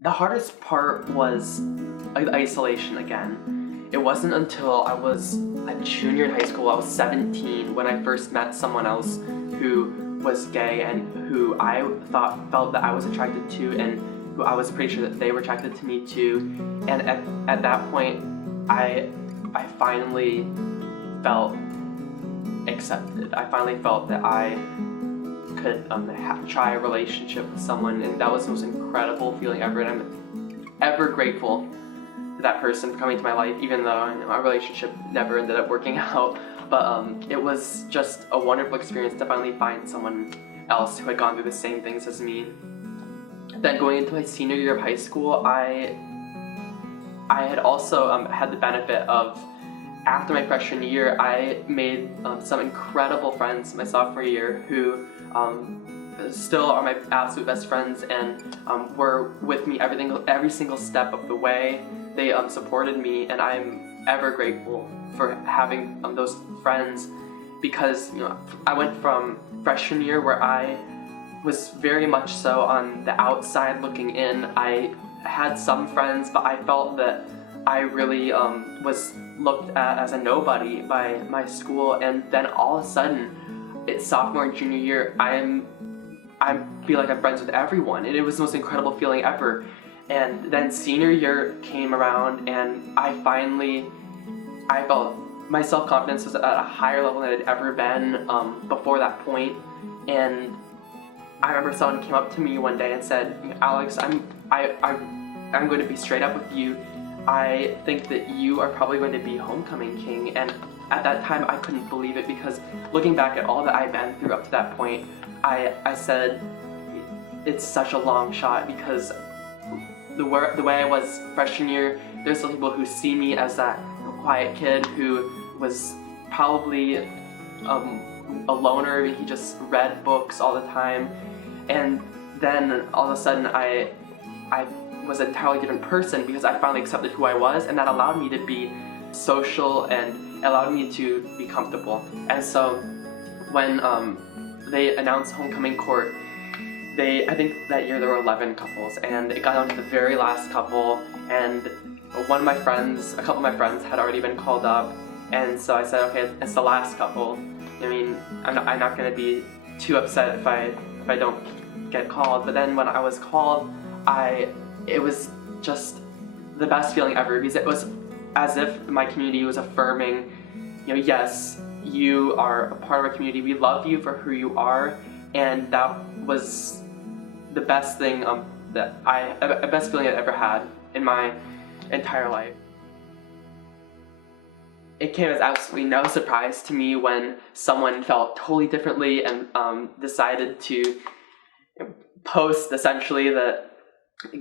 The hardest part was isolation again. It wasn't until I was a junior in high school, I was 17, when I first met someone else who was gay and who I felt that I was attracted to, and who I was pretty sure that they were attracted to me too. And at that point, I finally felt accepted. I finally felt that I could try a relationship with someone, and that was the most incredible feeling ever. And I'm ever grateful to that person for coming to my life, even though our relationship never ended up working out. But it was just a wonderful experience to finally find someone else who had gone through the same things as me. Then going into my senior year of high school, I had also had the benefit of, after my freshman year, I made some incredible friends my sophomore year who still are my absolute best friends, and were with me every single step of the way. They supported me, and I'm ever grateful for having those friends, because I went from freshman year, where I was very much so on the outside looking in. I had some friends, but I felt that I really was looked at as a nobody by my school. And then all of a sudden, it's sophomore and junior year, I feel like I'm friends with everyone, and it was the most incredible feeling ever. And then senior year came around, and I felt my self-confidence was at a higher level than it had ever been before that point. And I remember someone came up to me one day and said, "Alex, I'm going to be straight up with you. I think that you are probably going to be homecoming king." And at that time, I couldn't believe it, because looking back at all that I've been through up to that point, I said, it's such a long shot, because the way I was freshman year, there's some people who see me as that quiet kid who was probably a loner. He just read books all the time. And then all of a sudden, I was an entirely different person, because I finally accepted who I was, and that allowed me to be social and allowed me to be comfortable. And so when they announced homecoming court, I think that year there were 11 couples, and it got down to the very last couple, and a couple of my friends had already been called up, and so I said, okay, it's the last couple. I mean, I'm not going to be too upset if I don't get called. But then when I was called, it was just the best feeling ever, because it was as if my community was affirming, yes, you are a part of our community. We love you for who you are. And that was the best thing the best feeling I've ever had in my entire life. It came as absolutely no surprise to me when someone felt totally differently and decided to post essentially that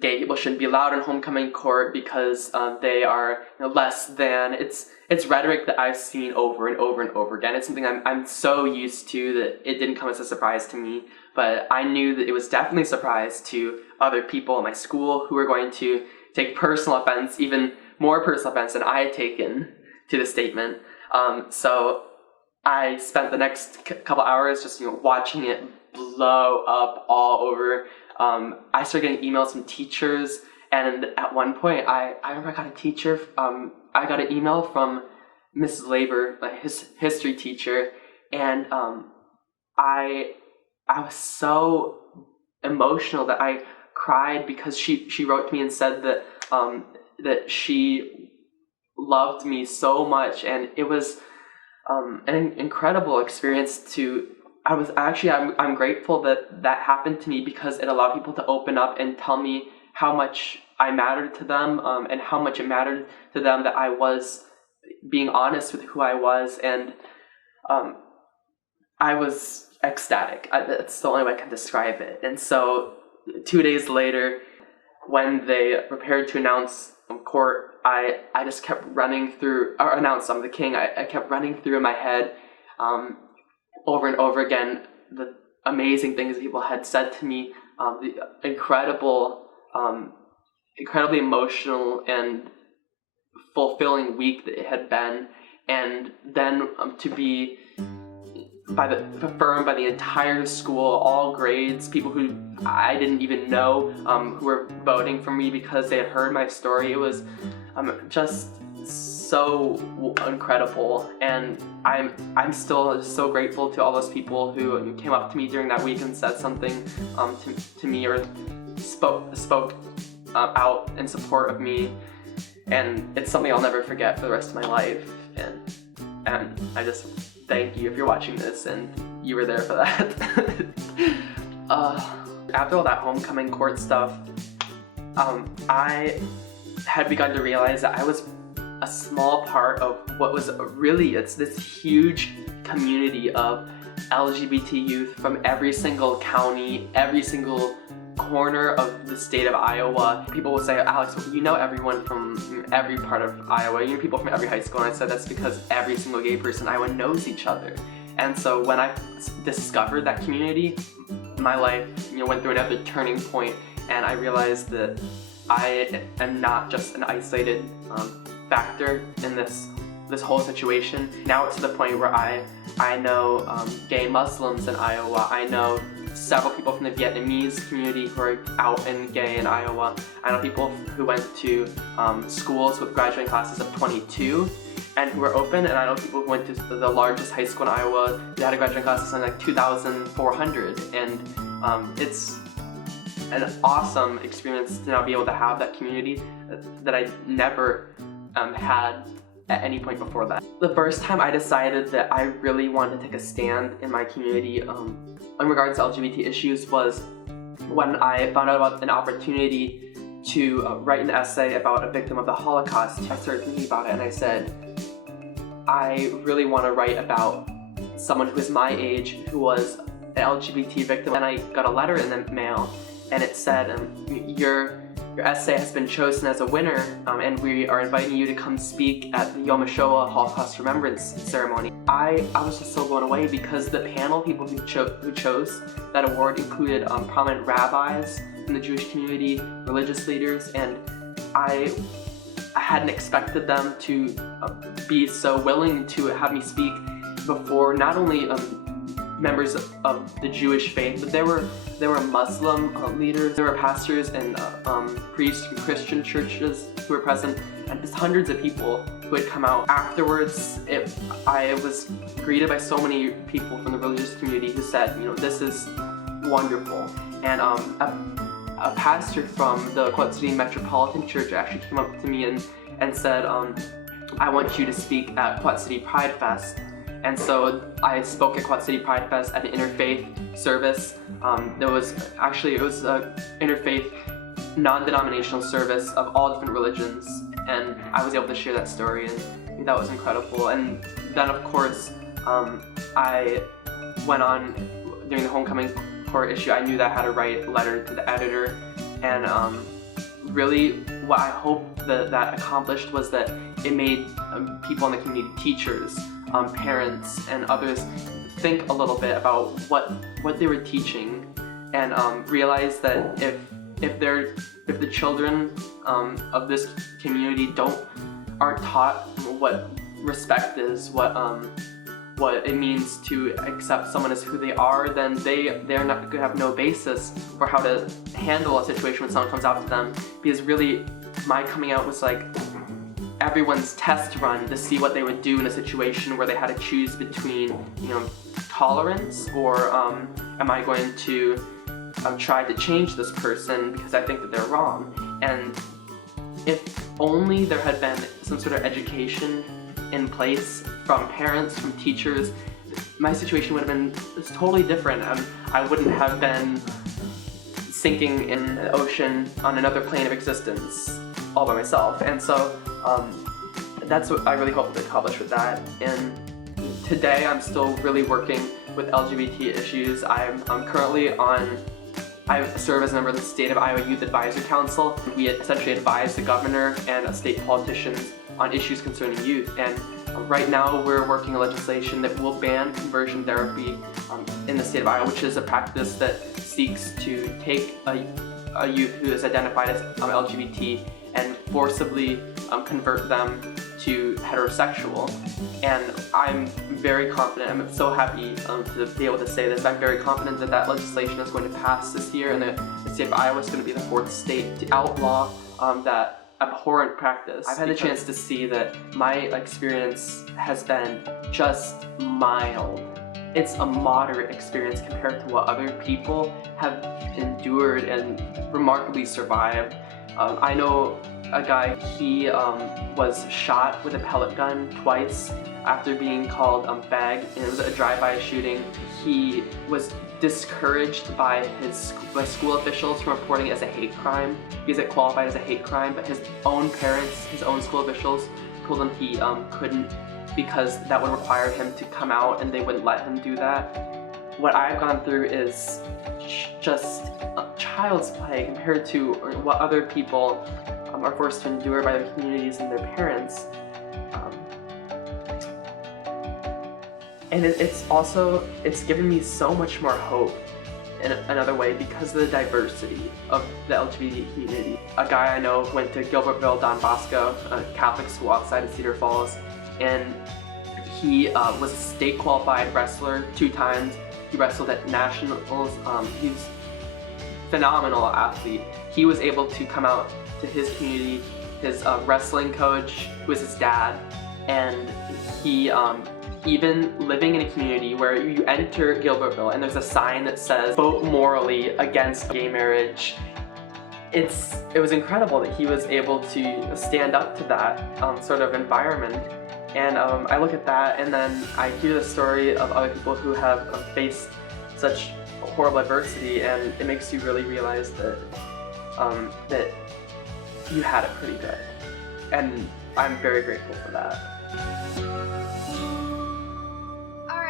gay people shouldn't be allowed in homecoming court because they are less than. It's rhetoric that I've seen over and over and over again. It's something I'm so used to that it didn't come as a surprise to me, but I knew that it was definitely a surprise to other people in my school who were going to take personal offense, even more personal offense than I had taken to the statement. So I spent the next couple hours just watching it blow up all over. I started getting emails from teachers, and at one point, I remember I got an email from Mrs. Labor, his history teacher, and I was so emotional that I cried, because she wrote to me and said that that she loved me so much, and it was an incredible experience to. I'm grateful that happened to me, because it allowed people to open up and tell me how much I mattered to them, and how much it mattered to them that I was being honest with who I was, and I was ecstatic. That's the only way I can describe it. And so 2 days later, when they prepared to announce court, I just kept running through, or announce the king, I kept running through in my head over and over again the amazing things people had said to me, the incredibly emotional and fulfilling week that it had been, and then to be affirmed by the entire school, all grades, people who I didn't even know, who were voting for me because they had heard my story. It was just so incredible, and I'm still so grateful to all those people who came up to me during that week and said something to me, or spoke out in support of me, and it's something I'll never forget for the rest of my life. And I just thank you if you're watching this and you were there for that. After all that homecoming court stuff, I had begun to realize that I was a small part of what was it's this huge community of LGBT youth from every single county, every single corner of the state of Iowa. People will say, Alex, you know everyone from every part of Iowa, you know people from every high school, and I said that's because every single gay person in Iowa knows each other. And so when I discovered that community, my life went through another turning point, and I realized that I am not just an isolated factor in this whole situation. Now it's to the point where I know gay Muslims in Iowa. I know several people from the Vietnamese community who are out and gay in Iowa. I know people who went to schools with graduating classes of 22 and who are open, and I know people who went to the largest high school in Iowa that had a graduating class of something like 2,400, and it's an awesome experience to now be able to have that community that I never had at any point before that. The first time I decided that I really wanted to take a stand in my community in regards to LGBT issues was when I found out about an opportunity to write an essay about a victim of the Holocaust. I started thinking about it, and I said, I really want to write about someone who is my age who was an LGBT victim. And I got a letter in the mail, and it said, your essay has been chosen as a winner, and we are inviting you to come speak at the Yom HaShoah Holocaust Remembrance Ceremony. I was just so blown away because the panel people who chose that award included prominent rabbis from the Jewish community, religious leaders, and I hadn't expected them to be so willing to have me speak before not only members of the Jewish faith, but there were Muslim leaders, there were pastors and priests from Christian churches who were present, and just hundreds of people who had come out. Afterwards, I was greeted by so many people from the religious community who said, this is wonderful. And a pastor from the Quad City Metropolitan Church actually came up to me and said, I want you to speak at Quad City Pride Fest. And so I spoke at Quad City Pride Fest at an interfaith service. It was an interfaith, non-denominational service of all different religions, and I was able to share that story, and that was incredible. And then, of course, I went on during the homecoming court issue. I knew that I had to write a letter to the editor, and really what I hope that accomplished was that it made people in the community, teachers, parents, and others think a little bit about what they were teaching, and realize that if the children of this community aren't taught what respect is, what it means to accept someone as who they are, then they're not going to have no basis for how to handle a situation when someone comes out to them. Because really, my coming out was like everyone's test run to see what they would do in a situation where they had to choose between, tolerance or am I going to try to change this person because I think that they're wrong. And if only there had been some sort of education in place from parents, from teachers, my situation would have been totally different. I wouldn't have been sinking in an ocean on another plane of existence all by myself. And so that's what I really hope to accomplish with that. And today I'm still really working with LGBT issues. I'm currently I serve as a member of the State of Iowa Youth Advisory Council. We essentially advise the governor and state politicians on issues concerning youth. And right now we're working on legislation that will ban conversion therapy in the state of Iowa, which is a practice that seeks to take a youth who is identified as LGBT and forcibly convert them to heterosexual. And I'm very confident, I'm so happy to be able to say this, I'm very confident that that legislation is going to pass this year, and that the state of Iowa is going to be the 4th state to outlaw that abhorrent practice. I've had the chance to see that my experience has been just mild. It's a moderate experience compared to what other people have endured and remarkably survived. I know a guy, he was shot with a pellet gun twice after being called fag, and it was a drive-by shooting. He was discouraged by school officials from reporting it as a hate crime because it qualified as a hate crime, but his own parents, his own school officials told him he couldn't because that would require him to come out and they wouldn't let him do that. What I've gone through is just child's play compared to what other people are forced to endure by their communities and their parents. And it's given me so much more hope in another way because of the diversity of the LGBT community. A guy I know went to Gilbertville Don Bosco, a Catholic school outside of Cedar Falls, and he was a state qualified wrestler 2 times. He wrestled at nationals. He's a phenomenal athlete. He was able to come out to his community, his wrestling coach, who was his dad, and he even living in a community where you enter Gilbertville and there's a sign that says vote morally against gay marriage. It was incredible that he was able to stand up to that sort of environment. And I look at that and then I hear the story of other people who have faced such horrible adversity, and it makes you really realize that that you had it pretty good. And I'm very grateful for that.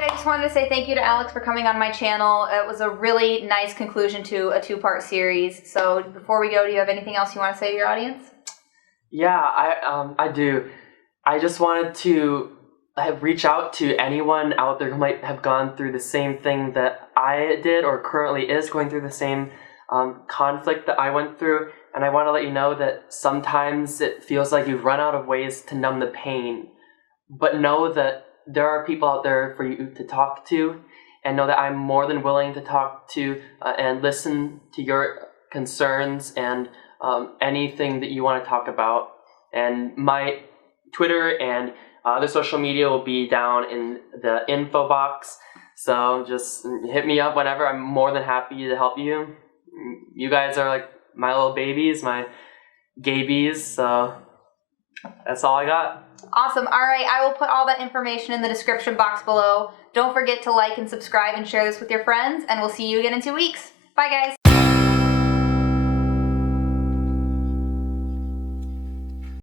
I just wanted to say thank you to Alex for coming on my channel. It was a really nice conclusion to a 2-part series. So before we go, do you have anything else you want to say to your audience? Yeah, I do. I just wanted to reach out to anyone out there who might have gone through the same thing that I did or currently is going through the same conflict that I went through. And I want to let you know that sometimes it feels like you've run out of ways to numb the pain. But know that there are people out there for you to talk to, and know that I'm more than willing to talk to and listen to your concerns and anything that you want to talk about. And my Twitter and other social media will be down in the info box, so just hit me up whenever. I'm more than happy to help you. You guys are like my little babies, my gaybies, so that's all I got. Awesome. All right, I will put all that information in the description box below. Don't forget to like and subscribe and share this with your friends, and we'll see you again in 2 weeks. Bye, guys.